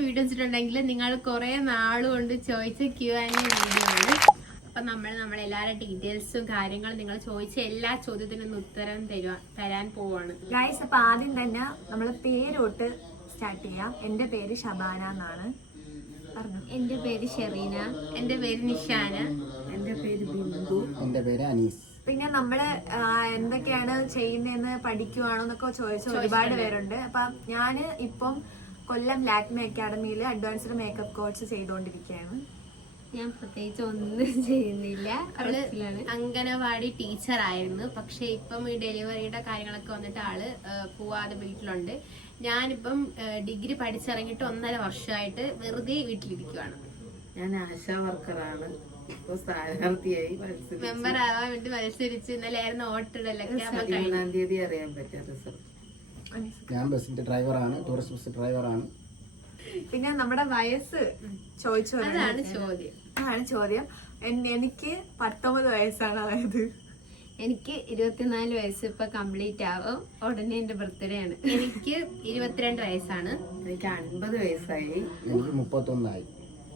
Video വെച്ചിട്ടുണ്ടെങ്കിൽ നിങ്ങൾ കുറെ നാളുകൊണ്ട് ചോദിച്ച Q&A വീഡിയോ ആണ്. അപ്പൊ നമ്മളെല്ലാവരുടെ ഡീറ്റെയിൽസും കാര്യങ്ങളും നിങ്ങൾ ചോദിച്ച എല്ലാ ചോദ്യത്തിനും ഉത്തരം തരാൻ പോവാണ് ഗൈസ്. അപ്പൊ ആദ്യം തന്നെ നമ്മള് പേരോട്ട് സ്റ്റാർട്ട് ചെയ്യാം. എന്റെ പേര് ഷബാന എന്നാണ്. പറഞ്ഞു. എന്റെ പേര് ഷെറീന. എന്റെ പേര് നിഷാന. എന്റെ പേര് ബിന്ദു. എന്റെ പേര് അനീസ്. പിന്നെ നമ്മള് എന്തൊക്കെയാണ് ചെയ്യുന്നതെന്ന് പഠിക്കുവാണോ എന്നൊക്കെ ചോദിച്ച ഒരുപാട് പേരുണ്ട്. അപ്പൊ ഞാന് ഇപ്പം കൊല്ലം ലാക്മി അക്കാഡമിയിൽ അഡ്വാൻസ്ഡ് മേക്കപ്പ് കോഴ്സ് ചെയ്തുകൊണ്ടിരിക്കുകയാണ്. ഞാൻ പ്രത്യേകിച്ച് ഒന്നും ചെയ്യുന്നില്ല. അവള് അംഗനവാടി ടീച്ചർ ആയിരുന്നു. പക്ഷെ ഇപ്പം ഈ ഡെലിവറിയുടെ കാര്യങ്ങളൊക്കെ വന്നിട്ട് ആള് പോവാതെ വീട്ടിലുണ്ട്. ഞാനിപ്പം ഡിഗ്രി പഠിച്ചിറങ്ങിയിട്ട് 1.5 വർഷമായിട്ട് വെറുതെ വീട്ടിലിരിക്കുവാണ്. ഞാൻ ആശാ വർക്കറാണ്. ഇപ്പൊ സ്ഥാനാർത്ഥിയായി മെമ്പർ ആവാൻ വേണ്ടി മത്സരിച്ച് ഇന്നലെ ആയിരുന്നു വോട്ടിടലൊക്കെ. 13-ാം തീയതി അറിയാൻ പറ്റിയ റിസൾട്ട്. ഞാൻ ബസിന്റെ ഡ്രൈവറാണ്, ടൂറിസ്റ്റ് ബസ് ഡ്രൈവറാണ്. പിന്നെ നമ്മുടെ വയസ്സ് ചോദിച്ചു. അതാണ് ചോദ്യം. എനിക്ക് 19 വയസ്സാണ്. അതായത് എനിക്ക് 24 വയസ്സ് ഇപ്പൊ കംപ്ലീറ്റ് ആവും. ഉടനെ എന്റെ ബർത്ത്ഡേ ആണ്. എനിക്ക് 22 വയസ്സാണ്. എനിക്ക് 50 വയസ്സായി. എനിക്ക് 31 ആയി.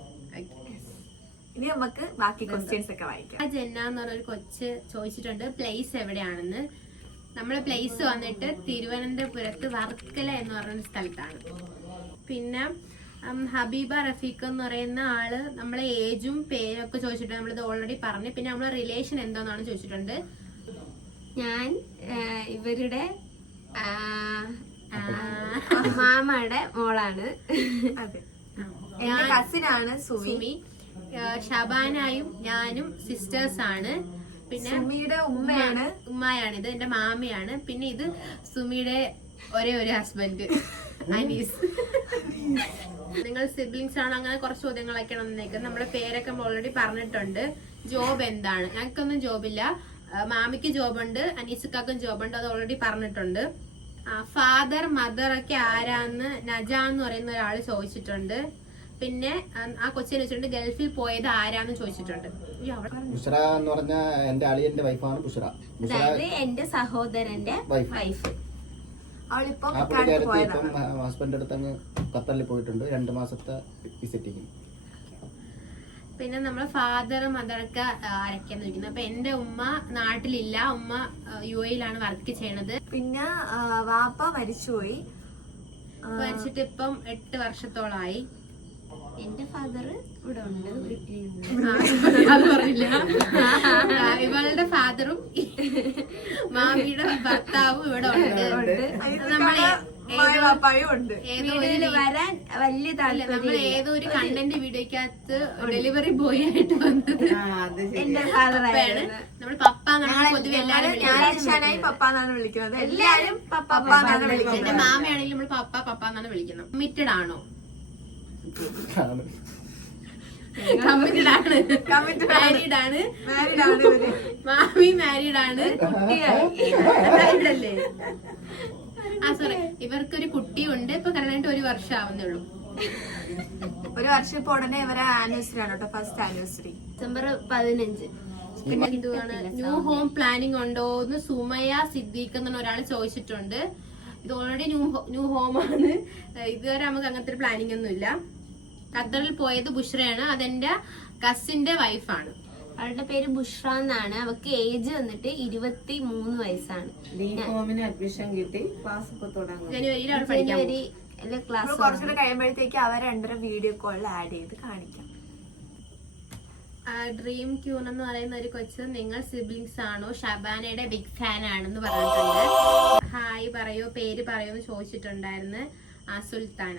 ഇനി നമുക്ക് ബാക്കി ക്വസ്റ്റ്യൻസ് ഒക്കെ വായിക്കാം. ജെന്ന എന്ന് പറഞ്ഞൊരു കൊച്ച് ചോദിച്ചിട്ടുണ്ട് പ്ലേസ് എവിടെയാണെന്ന്. നമ്മളെ പ്ലേസ് വന്നിട്ട് തിരുവനന്തപുരത്ത് വർക്കല എന്ന് പറയുന്ന സ്ഥലത്താണ്. പിന്നെ ഹബീബ റഫീഖ് എന്ന് പറയുന്ന ആള് നമ്മളെ ഏജും പേരൊക്കെ ചോദിച്ചിട്ടുണ്ട്. നമ്മളിത് ഓൾറെഡി പറഞ്ഞു. പിന്നെ നമ്മളെ റിലേഷൻ എന്താണെന്നാണ് ചോദിച്ചിട്ടുണ്ട്. ഞാൻ ഇവരുടെ മാമയുടെ മോളാണ്. അതെ, എന്റെ കസിനാണ് സുമി. ഷബാനായും ഞാനും സിസ്റ്റേഴ്സ് ആണ്. പിന്നെ സുമിയുടെ ഉമ്മയാണ്. ഇത് എന്റെ മാമിയാണ്. പിന്നെ ഇത് സുമിയുടെ ഒരേ ഒരു ഹസ്ബൻഡ് അനീസ്. നിങ്ങൾ സിബ്ലിങ്സ് ആണോ? അങ്ങനെ കുറച്ച് ചോദ്യങ്ങളൊക്കെയാണ് വന്നേക്കുന്നത്. നമ്മുടെ പേരൊക്കെ ഓൾറെഡി പറഞ്ഞിട്ടുണ്ട്. ജോബ് എന്താണ്? ഞങ്ങൾക്കൊന്നും ജോബില്ല. മാമിക്ക് ജോബുണ്ട്, അനീസക്കാക്കും ജോബുണ്ട്. അത് ഓൾറെഡി പറഞ്ഞിട്ടുണ്ട്. ഫാദർ മദർ ഒക്കെ ആരാന്ന് നജ എന്ന് പറയുന്ന ഒരാൾ ചോദിച്ചിട്ടുണ്ട്. പിന്നെ ആ കൊച്ചിനെ വെച്ചിട്ടുണ്ട് ഗൾഫിൽ പോയത് ആരാന്ന് ചോദിച്ചിട്ടുണ്ട്. ബുഷറ എന്ന് പറഞ്ഞ എന്റെ അളിയന്റെ വൈഫാണ് ബുഷറ. അതായത് എന്റെ സഹോദരന്റെ വൈഫ്. അവളിപ്പം ഹസ്ബൻഡ് അടുത്ത് അങ്ങ് ഖത്തറിൽ പോയിട്ടുണ്ട്. 2 മാസത്തെ വിസിറ്റിങ്. പിന്നെ നമ്മള് ഫാദർ മദറൊക്കെ ആരൊക്കെയാന്ന് ചോദിക്കുന്നത്. അപ്പൊ എന്റെ ഉമ്മ നാട്ടിലില്ല. ഉമ്മ UAE-ലാണ് വർക്ക് ചെയ്യണത്. പിന്നെ വാപ്പ മരിച്ചുപോയി. മരിച്ചിട്ട് ഇപ്പം 8 വർഷത്തോളായി. എന്റെ ഫാദർ ഇവിടെ ഉണ്ട്, അത് പറഞ്ഞില്ല. ഇവളുടെ ഫാദറും മാമിയുടെ ഭർത്താവും ഇവിടെ ഉണ്ട്. നമ്മള് വരാൻ വലിയ താല്പര്യം. നമ്മൾ ഏതോ ഒരു കണ്ടന്റ് വീഡിയോക്കകത്ത് ഡെലിവറി ബോയ് ആയിട്ട് വന്നത് എന്റെ ഫാദറാണ്. നമ്മൾ പപ്പ പൊതുവെ എല്ലാരും പപ്പാന്നാണ് വിളിക്കുന്നത്. എല്ലാരും പപ്പാന്നാണ് വിളിക്കുന്നത്. എന്റെ മാമയാണെങ്കിൽ നമ്മൾ പപ്പ എന്നാണ് വിളിക്കുന്നത്. കമ്മിറ്റഡ് ആണോ? കമ്മിറ്റഡ് ആണ്. മാരീഡ് ആണ്. മാമി മാരീഡ് ആണ്. മാരീഡ് അല്ലേ? സോറി, ഇവർക്കൊരു കുട്ടിയുണ്ട്. ഇപ്പൊ കല്യാണം 1 വർഷം ആവുന്നേ ഉള്ളൂ. 1 വർഷം ഇപ്പൊ ഉടനെ ഇവരെ ആനിവേഴ്സറി ആണ് കേട്ടോ. First anniversary December 15. പിന്നെ എന്തുവാണ് ന്യൂ ഹോം പ്ലാനിങ് ഉണ്ടോ എന്ന് സുമയ സിദ്ദീഖ് എന്ന് ഒരാൾ ചോദിച്ചിട്ടുണ്ട്. ഇത് ഓൾറെഡി ന്യൂ ഹോം ആണ്. ഇതുവരെ നമുക്ക് അങ്ങനത്തെ ഒരു പ്ലാനിങ് ഒന്നും ഇല്ല. ഖത്തറിൽ പോയത് ബുഷ്രയാണ്. അതെന്റെ കസിന്റെ വൈഫാണ്. അവളുടെ പേര് ബുഷ്ര എന്നാണ്. അവർക്ക് ഏജ് വന്നിട്ട് 23 വയസ്സാണ്. അഡ്മിഷൻ കിട്ടി. ക്ലാസ് ഇപ്പൊ തുടങ്ങും. ജനുവരിയിൽ ക്ലാസ്. കുറച്ചുകൂടെ കഴിയുമ്പോഴത്തേക്ക് അവരെ 2 വീഡിയോ കോളിൽ ആഡ് ചെയ്ത് കാണിക്കാം. ഡ്രീം ക്യൂൺ എന്ന് പറയുന്ന ഒരു കൊച്ച് നിങ്ങൾ സിബ്ലിങ്സ് ആണോ? ഷബാനയുടെ ബിഗ് ഫാൻ ആണെന്ന് പറഞ്ഞിട്ടുണ്ട്. ഹായ് പറയോ, പേര് പറയോ എന്ന് ചോദിച്ചിട്ടുണ്ടായിരുന്നു. സുൽത്താന.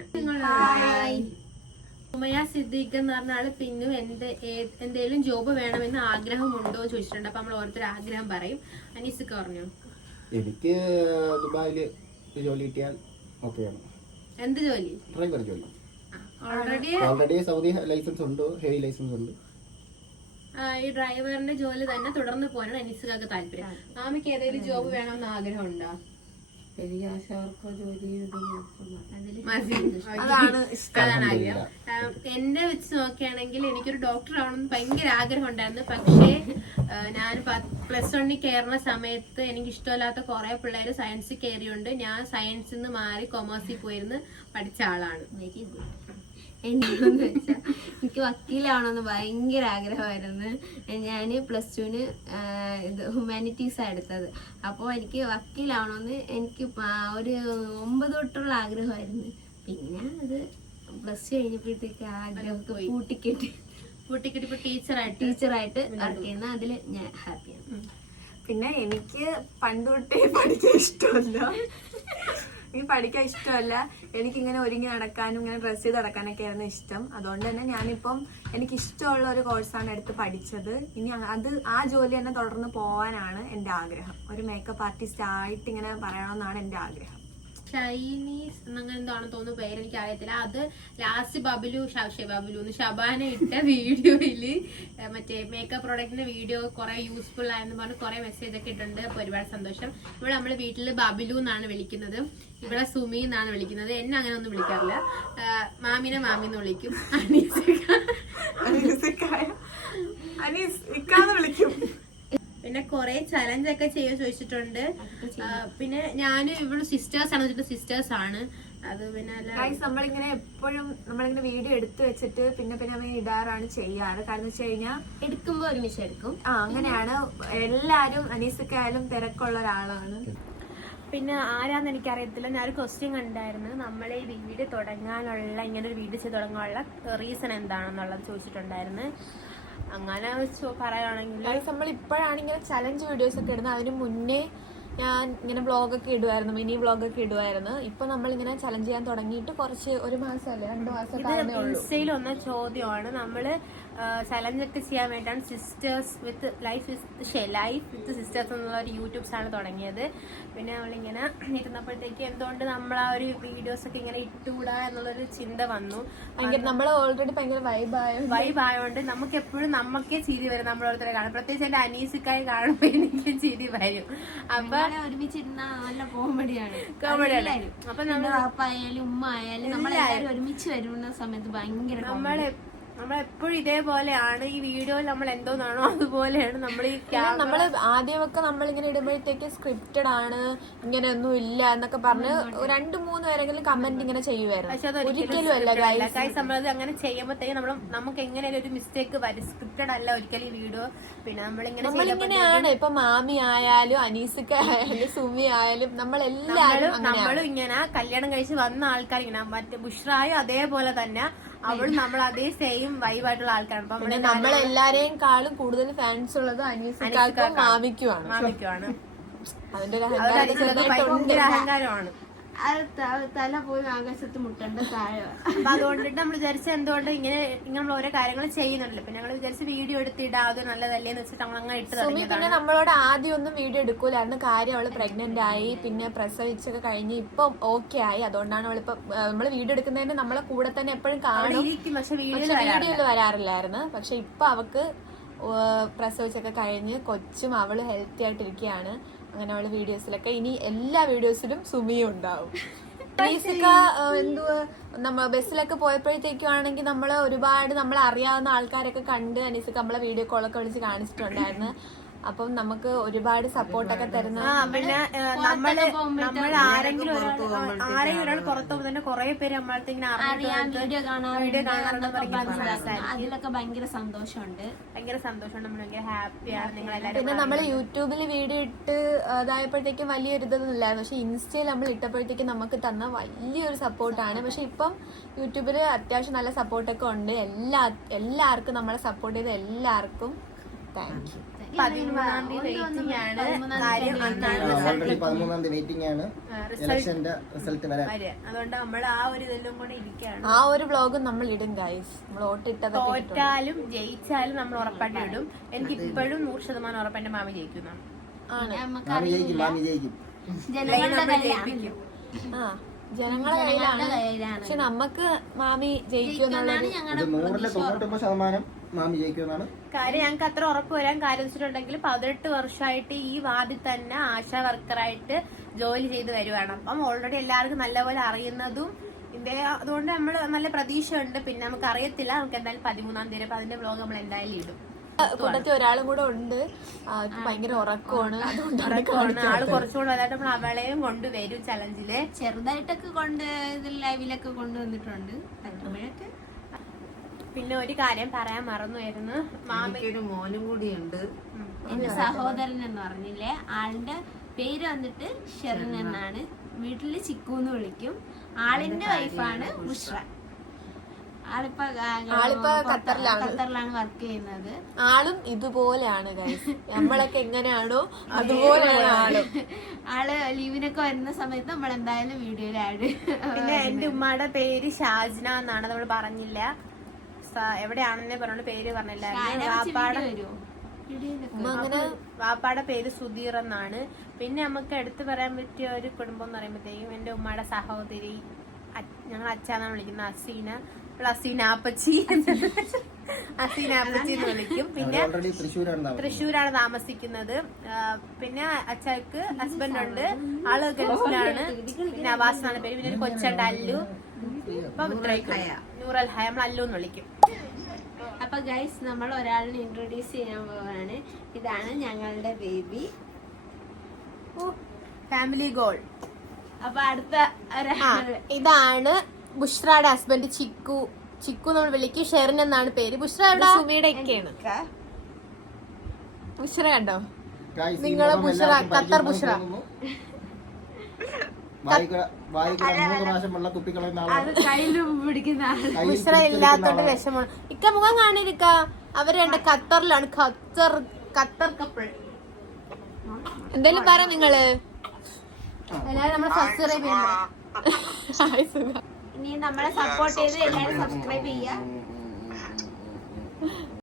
ഉമയ സിദ്ദീഖ് എന്ന് പറഞ്ഞ ആള് പിന്നും എന്തേലും ജോബ് വേണമെന്ന് ആഗ്രഹമുണ്ടോ ചോദിച്ചിട്ടുണ്ട്. അപ്പൊ നമ്മൾ ഓരോരുത്തർ ആഗ്രഹം പറയും. അനീസൊക്കെ പറഞ്ഞു. എനിക്ക് ദുബായില് ജോലി കിട്ടിയാൽ ഓക്കെയാണ്. എന്ത് ജോലി? ഡ്രൈവർ ജോലി. ഓൾറെഡി സൗദി ലൈസൻസ് ഉണ്ട്, ഹെവി ലൈസൻസ് ഉണ്ട്. ഈ ഡ്രൈവറിന്റെ ജോലി തന്നെ തുടർന്ന് പോകാനാണ് അനീസക്ക് താല്പര്യം. മാമിക്ക് ഏതെങ്കിലും ജോബ് വേണമെന്ന് ആഗ്രഹം ഉണ്ടോ? എനിക്ക് ആശാവർക്കോ ജോലി അതാണ് ആഗ്രഹം. എന്നെ വെച്ച് നോക്കുകയാണെങ്കിൽ എനിക്കൊരു ഡോക്ടർ ആവണമെന്ന് ഭയങ്കര ആഗ്രഹം ഉണ്ടായിരുന്നു. പക്ഷേ ഞാൻ +1 കയറുന്ന സമയത്ത് എനിക്ക് ഇഷ്ടമില്ലാത്ത കുറെ പിള്ളേര് സയൻസിൽ കയറിയുണ്ട്. ഞാൻ സയൻസിൽ നിന്ന് മാറി കൊമേഴ്സിൽ പോയിരുന്ന് പഠിച്ച ആളാണ്. എന്താണെന്ന് വെച്ചാൽ എനിക്ക് വക്കീലാവണമെന്ന് ഭയങ്കര ആഗ്രഹമായിരുന്നു. ഞാൻ +2 ഇത് ഹ്യൂമാനിറ്റീസാണ് എടുത്തത്. അപ്പോൾ എനിക്ക് വക്കീലാവണമെന്ന് എനിക്ക് ഒരു 9 തൊട്ടുള്ള ആഗ്രഹമായിരുന്നു. പിന്നെ അത് +2 കഴിഞ്ഞപ്പോഴത്തേക്ക് ആഗ്രഹമൊക്കെ കൂട്ടിക്കെട്ടി ഇപ്പൊ ടീച്ചറായിട്ട് വർക്ക് ചെയ്യുന്ന അതിൽ ഞാൻ ഹാപ്പിയാണ്. പിന്നെ എനിക്ക് പണ്ട് തൊട്ടേ പഠിക്കാൻ ഇഷ്ടമല്ല. എനിക്ക് പഠിക്കാൻ ഇഷ്ടമല്ല. എനിക്കിങ്ങനെ ഒരുങ്ങി നടക്കാനും ഇങ്ങനെ ഡ്രസ്സ് ചെയ്ത് നടക്കാനൊക്കെ ആയിരുന്നു ഇഷ്ടം. അതുകൊണ്ട് തന്നെ ഞാനിപ്പം എനിക്ക് ഇഷ്ടമുള്ള ഒരു കോഴ്സാണ് എടുത്ത് പഠിച്ചത്. ഇനി അത് ആ ജോലി തന്നെ തുടർന്ന് പോകാനാണ് എൻ്റെ ആഗ്രഹം. ഒരു മേക്കപ്പ് ആർട്ടിസ്റ്റ് ആയിട്ട് ഇങ്ങനെ പറയണമെന്നാണ് എൻ്റെ ആഗ്രഹം. ചൈനീസ് അങ്ങനെ എന്താണെന്ന് തോന്നുന്നു പേര്, എനിക്ക് അറിയത്തില്ല. അത് ലാസ്റ്റ് ഷബാന ഇട്ട വീഡിയോയില് മറ്റേ മേക്കപ്പ് പ്രോഡക്റ്റിന്റെ വീഡിയോ കുറെ യൂസ്ഫുൾ ആയെന്ന് പറഞ്ഞ് കുറെ മെസ്സേജ് ഒക്കെ ഇട്ടുണ്ട്. അപ്പൊ ഒരുപാട് സന്തോഷം. ഇവിടെ നമ്മള് വീട്ടില് ബബിലു എന്നാണ് വിളിക്കുന്നത്, ഇവിടെ സുമി എന്നാണ് വിളിക്കുന്നത്. എന്നെ അങ്ങനെ ഒന്നും വിളിക്കാറില്ല. മാമിനെ മാമിന്ന് വിളിക്കും. വിളിക്കും. പിന്നെ കുറെ ചലഞ്ച് ഒക്കെ ചെയ്യാൻ ചോദിച്ചിട്ടുണ്ട്. പിന്നെ ഞാൻ ഇവിടെ സിസ്റ്റേഴ്സ് ആണ് വെച്ചിട്ട് സിസ്റ്റേഴ്സ് ആണ് അത്. പിന്നെ നമ്മളിങ്ങനെ എപ്പോഴും നമ്മളിങ്ങനെ വീഡിയോ എടുത്തു വെച്ചിട്ട് പിന്നെ അവൻ ഇടാറാണ് ചെയ്യാറ്. കാരണം വെച്ച് കഴിഞ്ഞാൽ എടുക്കുമ്പോ ഒരുമിച്ച് എടുക്കും. അങ്ങനെയാണ്. എല്ലാരും അനീസക്കായാലും തിരക്കുള്ള ഒരാളാണ്. പിന്നെ ആരാന്ന് എനിക്കറിയത്തില്ല. ഞാനൊരു ക്വസ്റ്റ്യൻ കണ്ടായിരുന്നു, നമ്മളെ ഈ വീഡിയോ തുടങ്ങാനുള്ള ഇങ്ങനെ ഒരു വീഡിയോ ചെയ്ത് തുടങ്ങാനുള്ള റീസൺ എന്താണെന്നുള്ളത് ചോദിച്ചിട്ടുണ്ടായിരുന്നു. അങ്ങനെ പറയുകയാണെങ്കിൽ നമ്മൾ ഇപ്പോഴാണ് ഇങ്ങനെ ചലഞ്ച് വീഡിയോസ് ഒക്കെ ഇടുന്നത്. അതിന് മുന്നേ ഞാൻ ഇങ്ങനെ വ്ളോഗൊക്കെ ഇടുമായിരുന്നു, മിനി വ്ളോഗൊക്കെ ഇടുമായിരുന്നു. ഇപ്പൊ നമ്മളിങ്ങനെ ചലഞ്ച് ചെയ്യാൻ തുടങ്ങിയിട്ട് കുറച്ച് 1 മാസമല്ലേ 2 മാസം ഇൻസ്റ്റയിൽ വന്ന ചോദ്യമാണ്. നമ്മള് ചലഞ്ച് ഒക്കെ ചെയ്യാൻ വേണ്ടിയാണ് ലൈഫ് വിത്ത് സിസ്റ്റേഴ്സ് എന്നുള്ള ഒരു യൂട്യൂബ് ചാനൽ തുടങ്ങിയത്. പിന്നെ നമ്മളിങ്ങനെ ഇരുന്നപ്പോഴത്തേക്ക് എന്തുകൊണ്ട് നമ്മൾ ആ ഒരു വീഡിയോസ് ഒക്കെ ഇങ്ങനെ ഇട്ടുകൂടാ എന്നുള്ളൊരു ചിന്ത വന്നു. നമ്മൾ ഓൾറെഡി ഭയങ്കര വൈബായോണ്ട് നമുക്ക് എപ്പോഴും നമുക്കേ ചിരി വരും നമ്മളോരുത്തരെ കാണും. പ്രത്യേകിച്ച് എന്റെ അനീസിക്കായി കാണുമ്പോ എനിക്ക് ചിരി വരും. അപ്പൊ ഒരുമിച്ചിരുന്ന നല്ല കോമഡിയാണ്. അപ്പൊ പാപ്പ ആയാലും ഉമ്മ ആയാലും നമ്മളെല്ലാരും ഒരുമിച്ച് വരുന്ന സമയത്ത് ഭയങ്കര നമ്മളെപ്പോഴും ഇതേപോലെയാണ്. ഈ വീഡിയോയിൽ നമ്മൾ എന്തോന്നാണോ അതുപോലെയാണ് നമ്മൾ ഈ നമ്മള് ആദ്യമൊക്കെ നമ്മളിങ്ങനെ ഇടുമ്പോഴത്തേക്ക് സ്ക്രിപ്റ്റഡ് ആണ്, ഇങ്ങനെയൊന്നും ഇല്ല എന്നൊക്കെ പറഞ്ഞ് 2-3 പേരെങ്കിലും കമന്റ് ഇങ്ങനെ ചെയ്യുമായിരുന്നു. ഒരിക്കലും അല്ല നമ്മളത് അങ്ങനെ ചെയ്യുമ്പോഴത്തേക്ക് നമുക്ക് എങ്ങനെയാലും ഒരു മിസ്റ്റേക്ക് വരും. സ്ക്രിപ്റ്റഡ് അല്ല ഒരിക്കലും ഈ വീഡിയോ. പിന്നെ നമ്മളിങ്ങനെയാണ്. ഇപ്പൊ മാമി ആയാലും അനീസിക്ക ആയാലും സുമി ആയാലും നമ്മളും ഇങ്ങനെ കല്യാണം കഴിച്ച് വന്ന ആൾക്കാർ ഇങ്ങനെ മറ്റേ ബുഷ്റായും അതേപോലെ തന്നെ അവളും നമ്മൾ അതേ സെയിം വൈബായിട്ടുള്ള ആൾക്കാരാണ്. അപ്പൊ നമ്മളെല്ലാരെയും കാളും കൂടുതൽ ഫാൻസ് ഉള്ളത് അനീസിക്കാർക്കും മാമിക്കുമാണ്. അതിന്റെ ഭയങ്കര അഹങ്കാരമാണ്. തല പോയി ആകാശത്ത് മുട്ടണ്ട താഴെ. അപ്പൊ അതുകൊണ്ടിട്ട് നമ്മൾ വിചാരിച്ച എന്തുകൊണ്ട് ഇങ്ങനെ നമ്മൾ ഓരോ കാര്യങ്ങൾ ചെയ്യുന്നുണ്ടല്ലോ. പിന്നെ ഞങ്ങൾ വിചാരിച്ച് വീഡിയോ എടുത്തിടാ, അത് നല്ലതല്ലേന്ന് വെച്ചിട്ട് നമ്മൾ അങ്ങനെ ഇട്ട് തുടങ്ങി. പിന്നെ നമ്മളോട് ആദ്യം ഒന്നും വീഡിയോ എടുക്കൂലായിരുന്നു. കാര്യം അവള് പ്രഗ്നന്റ് ആയി, പിന്നെ പ്രസവിച്ചൊക്കെ കഴിഞ്ഞ് ഇപ്പം ഓക്കെ ആയി. അതുകൊണ്ടാണ് അവളിപ്പം നമ്മള് വീഡിയോ എടുക്കുന്നതിന് നമ്മളെ കൂടെ തന്നെ എപ്പോഴും കാണും. പക്ഷെ വീഡിയോയിൽ വരാറില്ലായിരുന്നു. പക്ഷെ ഇപ്പൊ അവക്ക് പ്രസവിച്ചൊക്കെ കഴിഞ്ഞ് കൊച്ചും അവള് ഹെൽത്തി ആയിട്ടിരിക്കുകയാണ്. അങ്ങനെ അവള് വീഡിയോസിലൊക്കെ ഇനി എല്ലാ വീഡിയോസിലും സുമിയും ഉണ്ടാവും. എന്തുവാ ബസ്സിലൊക്കെ പോയപ്പോഴത്തേക്കും ആണെങ്കിൽ നമ്മള് ഒരുപാട് നമ്മളെ അറിയാവുന്ന ആൾക്കാരൊക്കെ കണ്ട് അനീസൊക്കെ നമ്മളെ വീഡിയോ കോളൊക്കെ വിളിച്ച് കാണിച്ചിട്ടുണ്ടായിരുന്നു. അപ്പം നമുക്ക് ഒരുപാട് സപ്പോർട്ടൊക്കെ തരുന്ന പിന്നെ നമ്മൾ ആരെങ്കിലും ഒരാൾ പുറത്തു പോകുമ്പോൾ തന്നെ കുറെ പേര് നമ്മളടുത്ത് ഇങ്ങനെ വീഡിയോ അതിലൊക്കെ ഭയങ്കര സന്തോഷമുണ്ട്. നമ്മൾ ഭയങ്കര ഹാപ്പിയാണ്. നിങ്ങളെല്ലാവരും പിന്നെ നമ്മൾ യൂട്യൂബിൽ വീഡിയോ ഇട്ട് അതായപ്പോഴത്തേക്കും വലിയൊരു ഇതൊന്നും ഇല്ലായിരുന്നു. പക്ഷെ ഇൻസ്റ്റയിൽ നമ്മൾ ഇട്ടപ്പോഴത്തേക്കും നമുക്ക് തന്ന വലിയൊരു സപ്പോർട്ടാണ്. പക്ഷെ ഇപ്പം യൂട്യൂബിൽ അത്യാവശ്യം നല്ല സപ്പോർട്ടൊക്കെ ഉണ്ട്. എല്ലാവർക്കും നമ്മളെ സപ്പോർട്ട് ചെയ്ത എല്ലാവർക്കും താങ്ക് യു. 13-ാം തീയതി വെയിറ്റിംഗ് ആണ്. അതുകൊണ്ട് നമ്മൾ ആ ഒരു ഇതെല്ലാം കൂടെ ഇരിക്കുകയാണ്. ആ ഒരു വ്ലോഗ് നമ്മൾ ഇടും ഗൈസ്. നമ്മൾ വോട്ടിട്ടത് തോറ്റാലും ജയിച്ചാലും നമ്മൾ ഉറപ്പായിട്ട് ഇടും. എനിക്ക് ഇപ്പോഴും 100% ഉറപ്പ് എന്റെ മാമി ജയിക്കുന്നതാണ്. ജനങ്ങളെ കയ്യിലാണ്. പക്ഷെ നമുക്ക് മാമി ജയിക്കുമെന്നാണ് കാര്യം. ഞങ്ങൾക്ക് അത്ര ഉറപ്പ് വരാൻ കാര്യം വെച്ചിട്ടുണ്ടെങ്കിൽ 18 വർഷമായിട്ട് ഈ വാർഡിൽ തന്നെ ആശാ വർക്കറായിട്ട് ജോലി ചെയ്ത് വരുവാണ്. അപ്പം ഓൾറെഡി എല്ലാവർക്കും നല്ലപോലെ അറിയുന്നതും അതുകൊണ്ട് നമ്മൾ നല്ല പ്രതീക്ഷ ഉണ്ട്. പിന്നെ നമുക്ക് അറിയത്തില്ല. നമുക്ക് എന്തായാലും 13-ാം തീയതി അതിന്റെ വ്ലോഗ് നമ്മൾ എന്തായാലും ഇടും. കൂട്ടത്തിൽ ഒരാളും കൂടെ ഉണ്ട്. ഭയങ്കര ഉറക്കമാണ്. ആള് കുറച്ചുകൂടെ വലുതായിട്ട് നമ്മൾ അവളെയും കൊണ്ടുവരും ചലഞ്ചില്. ചെറുതായിട്ടൊക്കെ കൊണ്ട് ഇതിൽ ലൈവിലൊക്കെ കൊണ്ടുവന്നിട്ടുണ്ട്. പറ്റുമ്പോഴൊക്കെ പിന്നെ ഒരു കാര്യം പറയാൻ മറന്നുമായിരുന്നു, മാമി എനിക്കൊരു മോനും കൂടിയുണ്ട്. എന്റെ സഹോദരൻ എന്ന് പറഞ്ഞില്ലേ, ആളുടെ പേര് വന്നിട്ട് ഷെറിൻ എന്നാണ്. വീട്ടില് ചിക്കു എന്ന് വിളിക്കും. ആളിന്റെ വൈഫാണ് ബുഷ്ര. ആളിപ്പോ ഖത്തറിലാണ് വർക്ക് ചെയ്യുന്നത്. ആളും ഇതുപോലെയാണ് ഗൈസ്, നമ്മളൊക്കെ എങ്ങനെയാണോ അതുപോലെയാണ് ആളും. ആള് ലീവിനൊക്കെ വരുന്ന സമയത്ത് നമ്മൾ എന്തായാലും വീഡിയോയിൽ ആഡ്. പിന്നെ എന്റെ ഉമ്മയുടെ പേര് ഷാജ്ന എന്നാണ്, നമ്മൾ പറഞ്ഞില്ല. എവിടെയാണെന്നേ പറഞ്ഞ പേര് പറഞ്ഞില്ലായിരുന്നു. വാപ്പാടെ പേര് സുധീർ എന്നാണ്. പിന്നെ നമുക്ക് എടുത്തു പറയാൻ പറ്റിയ ഒരു കുടുംബം എന്ന് പറയുമ്പോഴത്തേക്കും എന്റെ ഉമ്മയുടെ സഹോദരി, ഞങ്ങൾ അച്ഛനാണ് വിളിക്കുന്നത്, അസീനാപ്പച്ചി അസീനാപ്പച്ചി എന്ന് വിളിക്കും. പിന്നെ തൃശ്ശൂരാണ് താമസിക്കുന്നത്. പിന്നെ അച്ഛക്ക് ഹസ്ബൻഡ് ഉണ്ട്, ആള് ഗൾഫിലാണ്. പിന്നെ അവാസ് എന്നാണ് പേര്. പിന്നെ ഒരു കൊച്ചുണ്ട് അല്ലു. നൂറൽ ഹയ, നമ്മൾ അല്ലു എന്ന് വിളിക്കും. അപ്പൊ ഗൈസ്, നമ്മൾ ഒരാളിനെ ഇൻട്രൊഡ്യൂസ് ചെയ്യാൻ പോവാണ്. ഇതാണ് ഞങ്ങളുടെ ബേബി, ഫാമിലി ഗോൾ. അപ്പൊ അടുത്ത ഇതാണ് ബുഷ്രയുടെ ഹസ്ബൻഡ് ചിക്കു. ചിക്കു നമ്മൾ വിളിക്കും, ഷെറിൻ എന്നാണ് പേര്. ബുഷ്രയുടെ സുമിയുടെ ഒക്കെയാണ്. ബുഷ്ര കണ്ടോ, നിങ്ങളെ ബുഷ്ര, ഖത്തർ ബുഷ്ര. അത് കയ്യിൽ പിടിക്കുന്ന ആള്. ബുഷ്ര ഇല്ലാത്തോണ്ട് വിഷമമാണ്. ഇക്ക മുഖം കാണിരിക്ക, അവര് രണ്ട് ഖത്തറിലാണ്. Qatar couple. എന്തായാലും പറ നിങ്ങള്. എല്ലാരും നമ്മളെ സബ്സ്ക്രൈബ് ചെയ്യണം. ഇനി നമ്മളെ സപ്പോർട്ട് ചെയ്ത് എല്ലാവരും സബ്സ്ക്രൈബ് ചെയ്യുക.